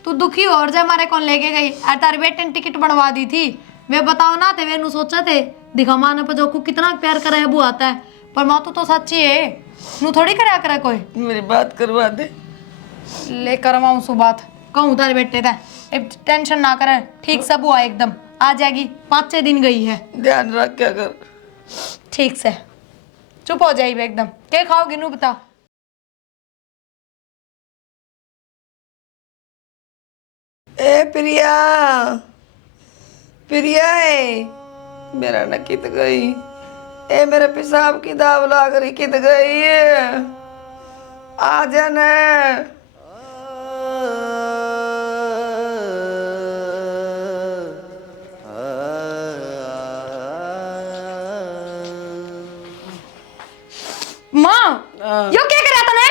तू दुखी हो और जा हमारे कौन लेके गई, अरे तारी बेटे ने टिकट बनवा दी थी, वे बताओ ना थे वे नु सोचा थे दिखा माँ ने जो को कितना प्यार करे है वो आता है, पर माँ तो सच्ची है नू थोड़ी करया करे कोई। मेरी बात करवा दे ले करवाऊं सु बात कहूँ तारे बेटे थे, अब टेंशन ना करे, ठीक सब हुआ एकदम आ जाएगी, 5-6 दिन गई है, ध्यान रख क्या कर ठीक से चुप हो जाइए एकदम। क्या खाओगी नू बता। ए प्रिया प्रिया है मेरा न कित गई ए मेरे पेशाब की दाव लाग रही कित गई है आ जाना माँ यो क्या कर तने,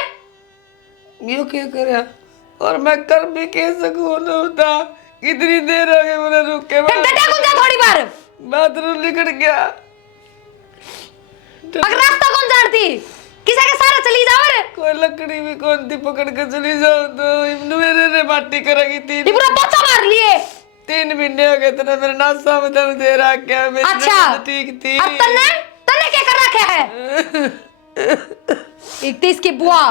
यो क्या करे और मैं कर भी कैसे सकूं होता कितनी देर हो गई मैंने रुक के डटा कौन जा थोड़ी बार बाथरूम निकल गया अगर रास्ता कौन जानती किसा के सारा चली जावर कोई लकड़ी भी कौन थी पकड़ के चली जाओ तो मेरे रे माटी करेगी ये पूरा पोछा मार लिए 3 महीने हो गए तेरे मेरे नासा में दम दे रहा क्या मेरी अच्छा नजर ठीक थी अब तन्ने क्या कर रखा है एक तीस की बुआ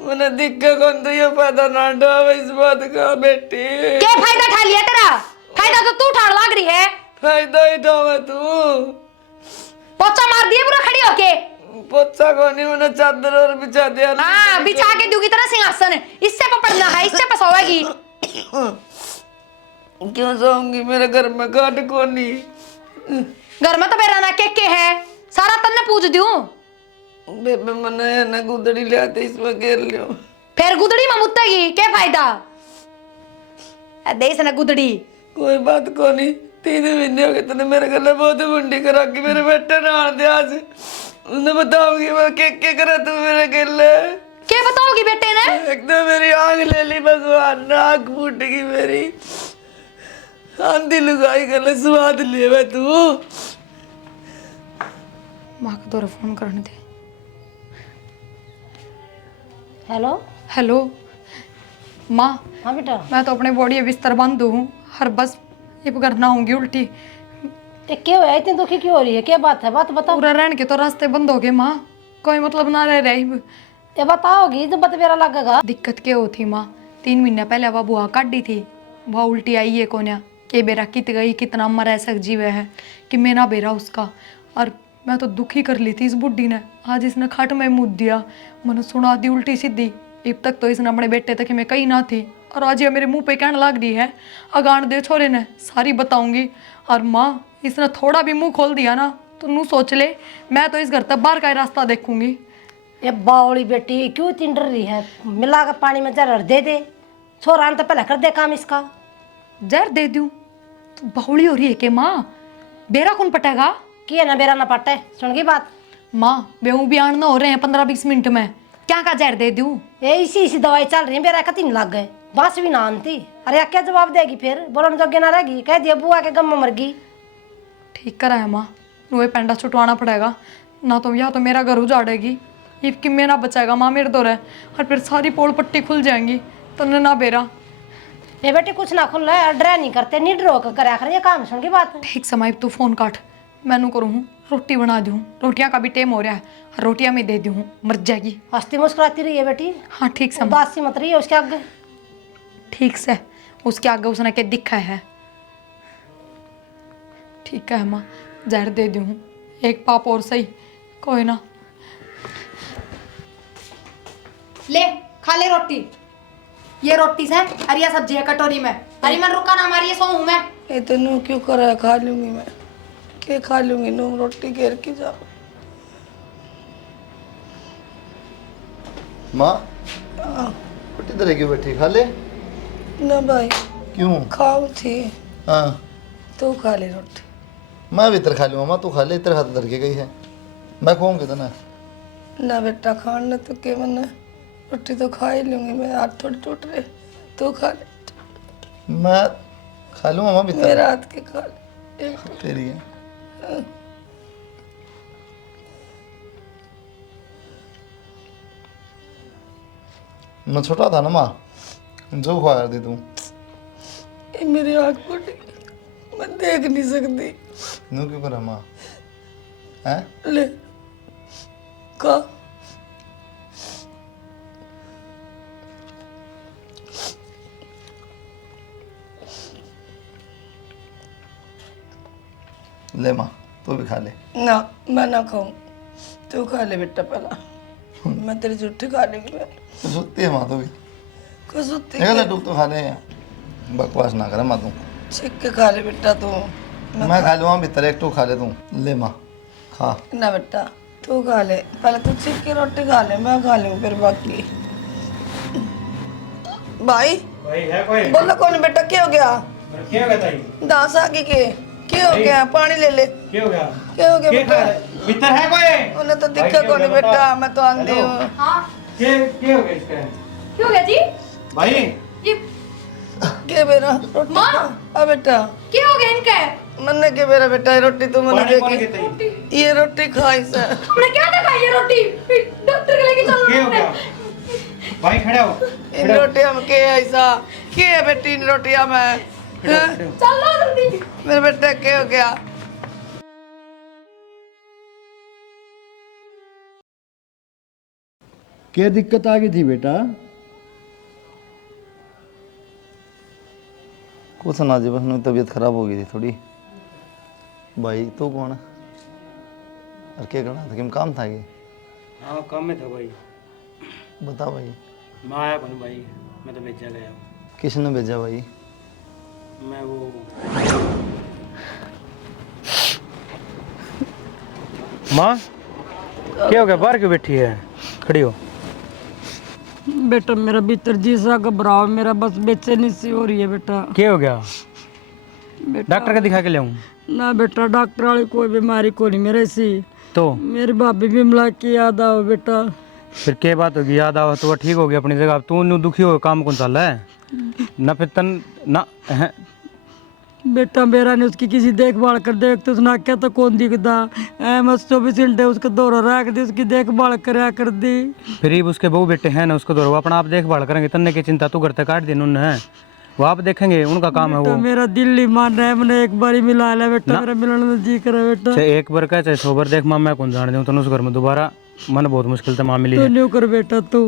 मैंने दिक्कत कौन तो ये फायदा ना उठाओ इस बात का बेटी क्या फायदा उठा लिया तेरा फायदा तो तू उठाने लग रही है फायदा ही उठावे तू पोछा मार दिए पूरा खड़ी होके पोछा को नहीं मैंने चादर और बिछा दिया हाँ बिछा के दूंगी तरह सिंहासन इससे पकड़ना है इससे पसोएगी क्यों जाऊंगी मेरे घर में काट को नहीं घर में तो मेरा ना के है सारा तन्ने पूछ दूं बेबे मने ना गुदड़ी ले आते इसमें घेर लियो फिर गुदड़ी में मुत्तेगी क्या फायदा देश ना गुदड़ी कोई बात को नहीं 3 महीने हो गए तूने मेरे गले बहुत मुंडी करा के मेरे बेटे ने आन दिया आज उन्हें बताऊंगी मैं क्या करा तू मेरे गले क्या बताओगी बेटे ने एकदम मेरी आंख ले ली भगवान नाक फूट गई मेरी आंधी लुगाई गले स्वाद ले वे तू माँ को दोबारा फोन करने दे हेलो हेलो माँ हाँ बेटा मैं तो अपने बॉडी बिस्तर बंद हूँ हर बस ये करना होंगी उल्टी ये क्यों है इतनी दुखी क्यों हो रही है क्या बात है बात बताओ पूरा रहने के तो रास्ते बंद हो गए माँ कोई मतलब ना रह रही ये बताओगी तो बत मेरा लगेगा दिक्कत क्या होती माँ 3 महीने पहले वह बुआ काटी थी वह उल्टी आई है कोन्या के बेरा कित गई कितना मर सक जीवे है कि मेरा बेरा उसका और मैं तो दुखी कर ली थी इस बुढ़ी ने आज इसने खाट में मुँह दिया मैंने सुना दी उल्टी सीधी अब तक तो इसने अपने बेटे तक मैं कहीं ना थी और आज ये मेरे मुंह पे कहने लग रही है अगान दे छोरे ने सारी बताऊंगी और माँ इसने थोड़ा भी मुंह खोल दिया ना तो नू सोच ले मैं तो इस घर तक बाहर का ही रास्ता देखूंगी ये बावली बेटी क्यों चिंड रही है मिला कर पानी में जरा दे दे छोरा ने तो पहले कर दे काम इसका जहर दे दूं तो बहुड़ी हो रही है कि माँ बेरा कौन पटेगा किए ना बेरा ना पटे सुन की बात माँ बेहू भी आना हो रहे हैं 15-20 मिनट में क्या का जहर दे दूं ये इसी दवाई चल रही है बेरा कती नहीं लग गए बस भी ना आनती अरे क्या जवाब देगी फिर बोलन जोगे ना रहेगी कह दिया बुआ के गम में मर गई ठीक करा है माँ नुए पेंडा छुटवाना पड़ेगा ना तो या तो मेरा घर उजाड़ेगी ये कि मेरा बचाएगा माँ मेरे दो रहे और फिर सारी पोल पट्टी खुल जाएंगी तो ना बेरा ये बेटी कुछ ना खुल रहा है डरा नहीं करते नहीं डरो कर ये काम सुन की बात ठीक समय तू फोन काट मैनू करूँ रोटी बना दूँ रोटियां का भी टाइम हो रहा है रोटियां में दे दूँ मर जाएगी हंसती मुस्कुराती रही है बेटी हाँ ठीक समय उदासी मत रही है उसके आगे ठीक से उसके आगे उसने क्या दिखा है ठीक है माँ जहर दे दूँ एक पाप और सही कोई ना ले खा ले रोटी ये रोटी से हरिया सब्जी है कटोरी में हरी मन रुका ना हमारी सो हूँ मैं ये तो नू क्यों कर है खा लूंगी मैं के खा लूंगी नू रोटी घेर के जाओ माँ रोटी तरह क्यों बैठी खा ले ना भाई क्यों खाओ थी हाँ तू खा ले रोटी मैं भी इधर खा लूँगा माँ तू खा ले इधर हाथ धर के गई है मैं खाऊंगी तो ना ना बेटा खान ना तो के मन रोटी तो खा ही लूंगी मैं हाथ थोड़ी टूट रहे तू खा ले मैं खा लूँगा माँ भी मेरा हाथ के खा ले एक तेरी है मैं छोटा था ना माँ जो खा कर दी तू ये मेरी आँख फूट गई मैं देख नहीं सकती नू क्यों करा माँ हैं ले का ले माँ तू भी खा ले ना मैं ना खाऊं तू खा ले बेटा पहला मैं तेरी झूठी खा लेंगी मैं तू सुती है माँ तू भी कुछ होती निकल टूक तो खा ले बकवास ना करे माँ तू छिक के खा ले बेटा तू मैं खा लूँगा भीतर एक टू खा ले तू ले माँ खा ना बेटा तू खा ले पहले तू छिक के रोटी खा ले मैं खा लूँ फिर बाकी भाई है कोई बोलो कौन बेटा क्या हो गया क्या हो गया ताई दास आगे के क्या हो गया पानी ले ले क्या हो गया क्या हो गया क्या बेटा भीतर है कोई उन्हें तो दिक्कत कौन बेटा मैं तो आंधी हूँ क्या हो गया इसका क्यों गया जी भाई ये क्या मेरा रोटी माँ? खा। आ बेटा क्या हो गया इनका मैंने के मेरा बेटा रोटी तो मैंने पानी कौन देखी कहता है? ये रोटी खाई से मैं क्या देखा ये रोटी डॉक्टर के लेके चलो क्या हो गया भाई खड़ा हो इन रोटी हम के ऐसा के बेटी इन रोटियां में हैं? चलो जल्दी मेरे बेटे के हो गया क्या दिक्कत आ गई थी बेटा? कुछ ना जी, बस मेरी तबीयत खराब हो गई थी थोड़ी। भाई तू कौन है और क्या करना था, किम काम था ये? हाँ काम में था भाई। बता भाई। मैं आया कौन भाई, मैं तो भेजा गया हूँ। किसने भेजा भाई? मैं वो माँ क्या हो गया, बाहर क्यों बैठी है, खड़ी हो। बेटा मेरा भीतर जी सा घबराव, मेरा बस बेचैनी सी हो रही है बेटा। क्या हो गया, बेटा डॉक्टर का दिखा के ले आऊँ? ना बेटा डॉक्टर वाली कोई बीमारी को नहीं मेरे सी। तो मेरी भाभी बिमला की याद आओ बेटा। फिर क्या बात होगी, याद आवा तो वो ठीक हो गया अपनी जगह। तू न्यू दुखी हो, काम कौन चल रहा है ना, फिर तन ना है। बेटा मेरा ने उसकी किसी देखभाल कर दे तो उसने क्या तो कौन दिखता है, मैं 24 घंटे उसका दौरा रख दी, उसकी देखभाल कराया कर दी। फिर उसके बहू बेटे हैं ना, उसको दौरा अपना आप देखभाल करेंगे, तन्ने की चिंता तू घर तक काट दी उन्होंने है, वो आप देखेंगे, उनका काम है तो वो। मेरा दिल नहीं मान रहा है, मैंने एक बार ही मिला लिया बेटा, मेरा मिलने में जी करे बेटा। चाहे एक बार कह चाहे 100 बार देख, माँ मैं कौन जान दूँ, तो उस घर में दोबारा मन बहुत मुश्किल से माँ मिली तू है। न्यू कर बेटा, तू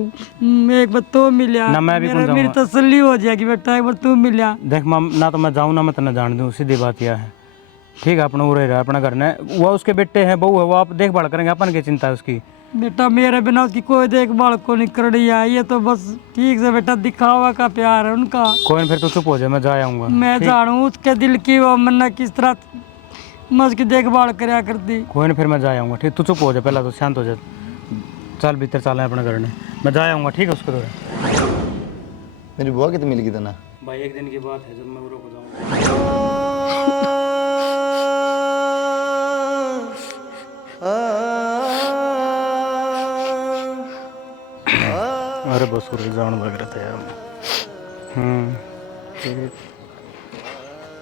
एक बार तो मिला ना मैं भी कौन मेरी जाऊंगा। तसल्ली हो जाएगी बेटा, एक बार तू मिला। देख माँ, ना तो मैं जाऊँ ना मैं तन्ने जान दूँ, सीधी बात यह है। ठीक है, अपना वो रह रहा है अपना घर ने, वो उसके बेटे हैं, बहू है, वो आप देखभाल करेंगे, अपन की चिंता है उसकी। बेटा मेरे बिना उसकी कोई देखभाल को नहीं कर रही है, ये तो बस ठीक से बेटा दिखावा का प्यार है उनका। कोई नहीं, फिर तो चुप हो जाए, मैं जा आऊँगा। मैं जानू उसके दिल की वो मन्ना किस तरह मैं उसकी देखभाल कराया करती। कोई नहीं, फिर मैं जा आऊँगा। ठीक, तू चुप हो जाए, पहला तो शांत हो जाए, चल भीतर चल है अपने घर ने, मैं जा आऊँगा। ठीक है, उसको तो मेरी बुआ कितनी मिल गई था ना भाई, एक दिन की बात है, जब मैं उरो को जाऊँगा। अरे बस उरे जान लग रहा था यार।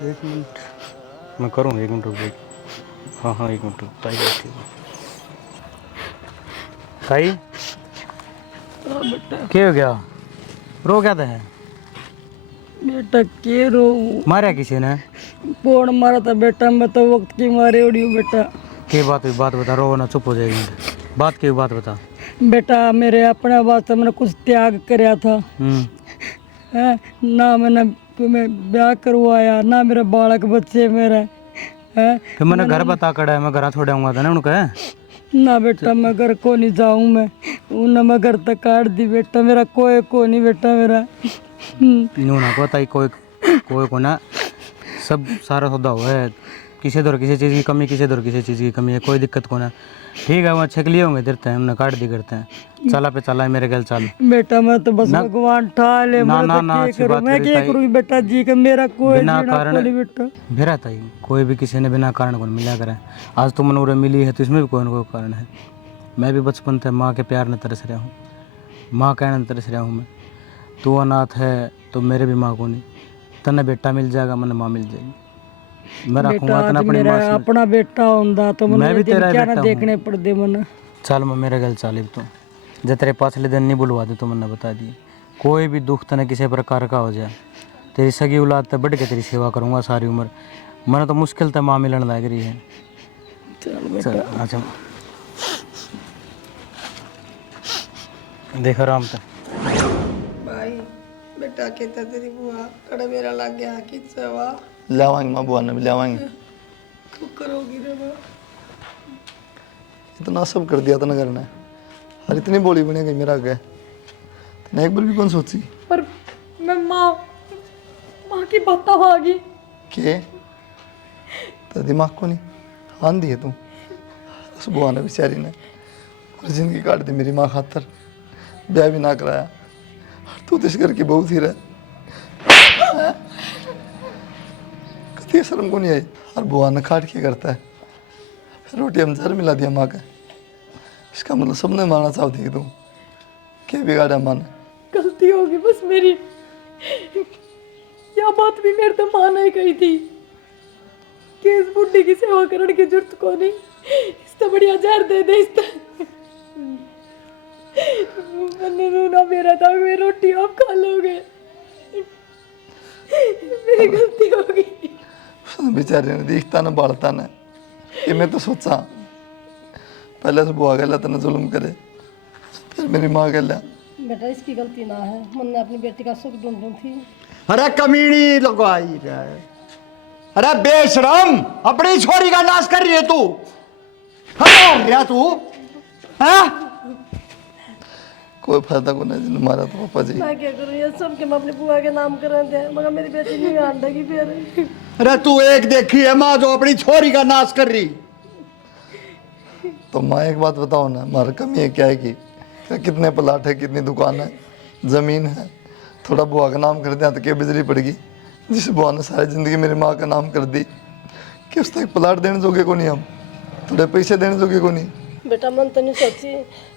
एक मिनट मैं करूँ, 1 मिनट रुक जाइए। हाँ हाँ 1 मिनट, ताई बैठी है। ताई क्या हो गया, रो क्या था है? बेटा के रो मारा किसी ने? कौन मारा था बेटा, मैं तो वक्त की मारे उड़ी हूँ बेटा। क्या बात हुई, बात बता, रो ना, चुप हो जाएगी। बात की बात बता। बेटा मेरे अपने वास्ते मैंने कुछ त्याग कराया था है? ना मैंने तुम्हें ब्याह करवाया, ना मेरे बालक बच्चे मेरे है। फिर मैंने घर बता कड़ा है, मैं घर छोड़ आऊँगा था ना उनका। ना बेटा मैं घर को नहीं जाऊँ, मैं उन्हें मैं घर तक काट दी बेटा, मेरा कोई को नहीं बेटा मेरा। यूँ ना को ताई, कोई कोई को ना, सब सारा सौदा हुआ है, किसी दौर किसी चीज़ की कमी, किसी दौर किसी चीज़ की कमी है, कोई दिक्कत को ना। ठीक है, वो अच्छे के लिए होंगे, देते हैं हमने, काट दी करते हैं। चला पे चला है मेरे गल चल बेटा मैं तो बस भगवान ठा ले, ना मैं ना तो ना, क्या अच्छी करूं, बात मैं करी क्या ताई। करूँ बेटा जी का, मेरा कोई बिना जीना कारण को नहीं बेटा। मेरा ताई, कोई भी किसी ने बिना कारण को मिला करे। आज तो मनोरे मिली है, तो इसमें भी कोई ना कोई कारण है। मैं भी बचपन से माँ के प्यार न तरस रहा हूँ, माँ कहने न तरस रहा हूँ मैं। तू अनाथ है तो मेरे भी माँ को नहीं, तन्ने बेटा मिल जाएगा, मैंने माँ मिल जाएगी। मैं बेटा रखूँगा आज तन्ने अपनी मेरा माँ से। अपना बेटा होंदा तो मैं मैंने भी दिन तेरा क्या ना बेटा हूँ। देखने पड़ते मन। चल मैं मेरे गल चाली तू, जब तेरे पाछले दिन नहीं बुलवा दे तो मैंने बता दी, कोई भी दुख तने किसी प्रकार का हो जाए, तेरी सगी औलाद तक बढ़ के तेरी सेवा करूँगा सारी उम्र। मैंने तो मुश्किल तक माँ मिलन लग रही है। चल अच्छा देख आराम से। भाई बेटा कहता तेरी बुआ कड़ा मेरा लग गया किससे हुआ लावाएंगे माँ, बुआ ने भी लावाएंगे। तू करोगी रे बा इतना सब कर दिया था ना घर ने, और इतनी बोली बने गई मेरा आगे, तूने एक बार भी कौन सोची पर मैं माँ की बात आ गई। के तो दिमाग को नहीं आंधी है तू। उस बुआ ने बेचारी ने पूरी जिंदगी काट दी मेरी माँ खातर, ब्याह भी ना कराया, और तू तो इस घर की बहू थी रहा, कभी शर्म को नहीं आई। और बुआ ने काट के करता है, फिर रोटी हम जहर मिला दिया माँ का। इसका मतलब सबने मारना चाहती है तू, क्या बिगाड़ा माँ ने? गलती होगी बस मेरी, यह बात भी मेरे तो माँ नहीं कही थी। कि इस बुढ़ी की सेवा करने की जरूरत को नहीं, इससे बढ़िया जहर दे दे। इससे मैंने रोना मेरा था, मेरी रोटी आप खा लोगे, मेरी गलती हो गई। बेचारे ने दिखता ना बाढ़ता ना, ये मैं तो सोचा पहले से बुआ गया तेने जुल्म करे, फिर मेरी माँ गया। बेटा इसकी गलती ना है, मैंने अपनी बेटी का सुख ढूंढ थी। अरे कमीनी लगवाई है, अरे बेशरम, अपनी छोरी का नाश कर रही है तू, हमारा तू हाँ? कोई फायदा को नहीं मारा तो पापा जी। मैं क्या करूँ, ये सब के मैं अपनी बुआ के नाम कर दे, मगर मेरी बेटी नहीं आन लगी फिर। अरे तू एक देखी है माँ जो अपनी छोरी का नाश कर रही। तो माँ एक बात बताओ ना, हमारा कमी है क्या है कि कितने प्लाट है, कितनी दुकान है, जमीन है, थोड़ा बुआ का नाम कर दिया तो क्या बिजली पड़ेगी। जिस बुआ ने सारी जिंदगी मेरी माँ का नाम कर दी कि उस तक प्लाट देने जोगे को नहीं, हम थोड़े पैसे देने जोगे को नहीं। बेटा मन तो नहीं सोची,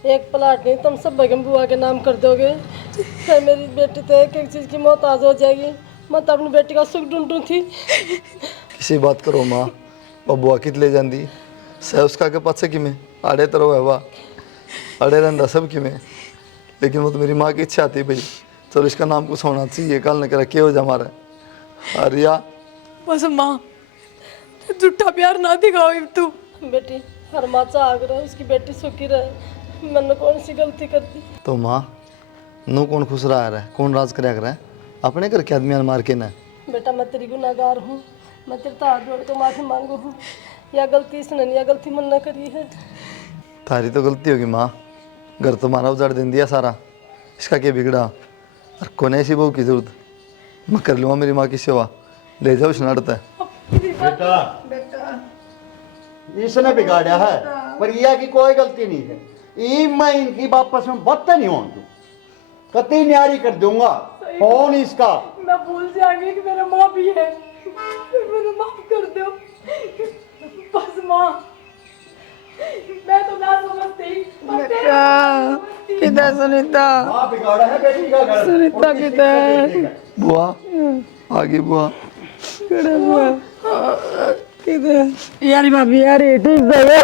एक प्लाट नहीं तुम सब बगम बुआ के नाम कर दोगे, फिर मेरी बेटी तो एक एक चीज़ की मोहताज हो जाएगी। मैं तो अपनी बेटी का सुख ढूंढूं थी। किसी बात करो माँ, और बुआ कित ले जाती सह उसका के पास कि मैं आड़े तरह है वाह, अड़े रहता सब कि मैं, लेकिन वो तो मेरी माँ की इच्छा थी भाई चलो इसका नाम कुछ होना चाहिए, कल न करा क्या हो जा हमारा। अरिया बस माँ झूठा प्यार ना दिखाओ तू। बेटी हर माँ चाह रहा उसकी बेटी सुखी रहे, मैंने कौन सी गलती कर दी। तो माँ नू कौन खुश रहा है, कौन राज कराया कर, अपने घर के आदमी मार के ना। बेटा मैं तेरी गुनाहगार हूँ, मैं तेरे तो हाथ जोड़ के माफ़ी मांगू हूँ, या गलती इसने नहीं, या गलती मन न करी है। थारी तो गलती होगी माँ, घर तुम्हारा उजाड़ दे दिया सारा, इसका क्या बिगड़ा, और कौन ऐसी बहू की जरूरत, मैं कर लूँगा मेरी माँ की सेवा, ले जाओ इसने है। बेटा इसने बिगाड़ा है, पर यह की कोई गलती नहीं है। ई मैं इनकी वापस में बत्ता नहीं हूँ, कति न्यारी कर दूंगा फोन इसका। मैं भूल जाऊंगी कि मेरा माँ भी है, मुझे माफ कर दो बस माँ, मैं तो ना समझती। किधर सुनीता, माँ बिगाड़ा है बेटी का घर। सुनीता किधर, बुआ आगे बुआ, किधर यारी भाभी यारी ठीक है।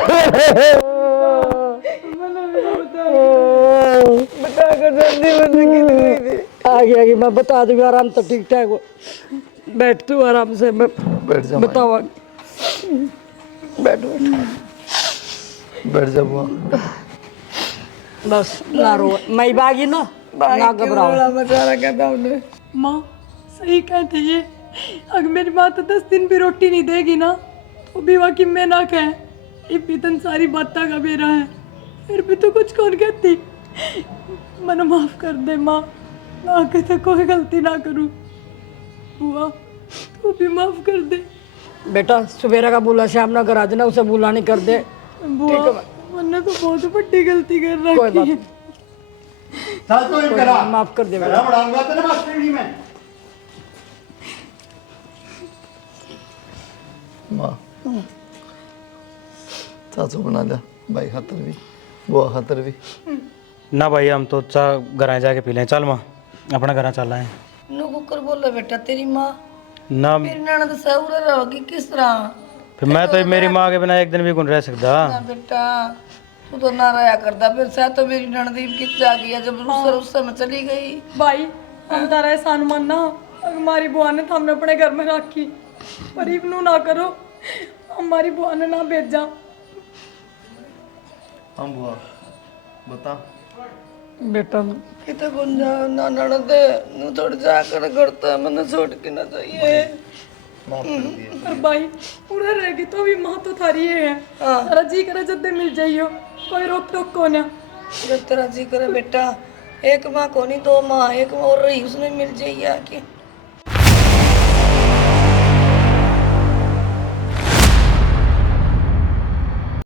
बता कर जल्दी मुझे कितनी थी। आगे मैं बता दूंगी आराम से, ठीक ठाक हो, बैठ तू आराम से, मैं बैठ जा, बताओ। बैठ बैठ जा बुआ। बस ना रो, मैं बागी ना घबराओ। बेचारा कहता उन्हें। माँ सही कहते ये, अगर मेरी माँ तो 10 दिन भी रोटी नहीं देगी ना, तो भी वाकई मैं ना कहे ये पीतन सारी बातें का बेरा है, फिर भी तो कुछ कौन कहती। मन माफ कर दे माँ, ना कहते कोई गलती ना करूँ। बुआ तू भी माफ कर दे। बेटा सवेरा का बोला शाम ना करा देना, उसे बुला नहीं कर दे। बुआ मैंने तो बहुत बड़ी गलती कर कोई बात रखी है। चल तो इन करा, माफ कर दे बेटा। करा बढ़ाऊंगा तेरे मास्टरी में। माँ चाचू बना लिया, भाई खातर भी बुआ खातर भी। ना भाई हम तो चाह घर जाके पी लें, चल माँ अपना घर चल रहे हैं। नु कुकर बोला बेटा तेरी माँ, ना मेरी ननद सहूर रहोगी किस तरह। फिर मैं तो मेरी माँ के बिना एक दिन भी कौन रह सकता। ना बेटा तू तो ना रहा करता, फिर सह तो मेरी ननद किस जा गई है, जब उस समय चली गई। भाई हम तारा एहसान मानना, अगर हमारी बुआ ने तो हमने अपने घर में रखी, पर इबनू ना करो, हमारी बुआ ने ना भेजा। हम बुआ बता बेटा कितने कौन जा ना ननद नु थोड़ी जाकर करता मैंने छोड़ के ना चाहिए। माफ कर दिए। पर भाई पूरा रहेगी तो भी माँ तो थारी है, तारा जी करे जब मिल जाइयो, कोई रोक टोक को ना। जब तेरा जी करे बेटा, एक माँ को नहीं 2 माँ, एक माँ और रही उसने मिल जाइए आके।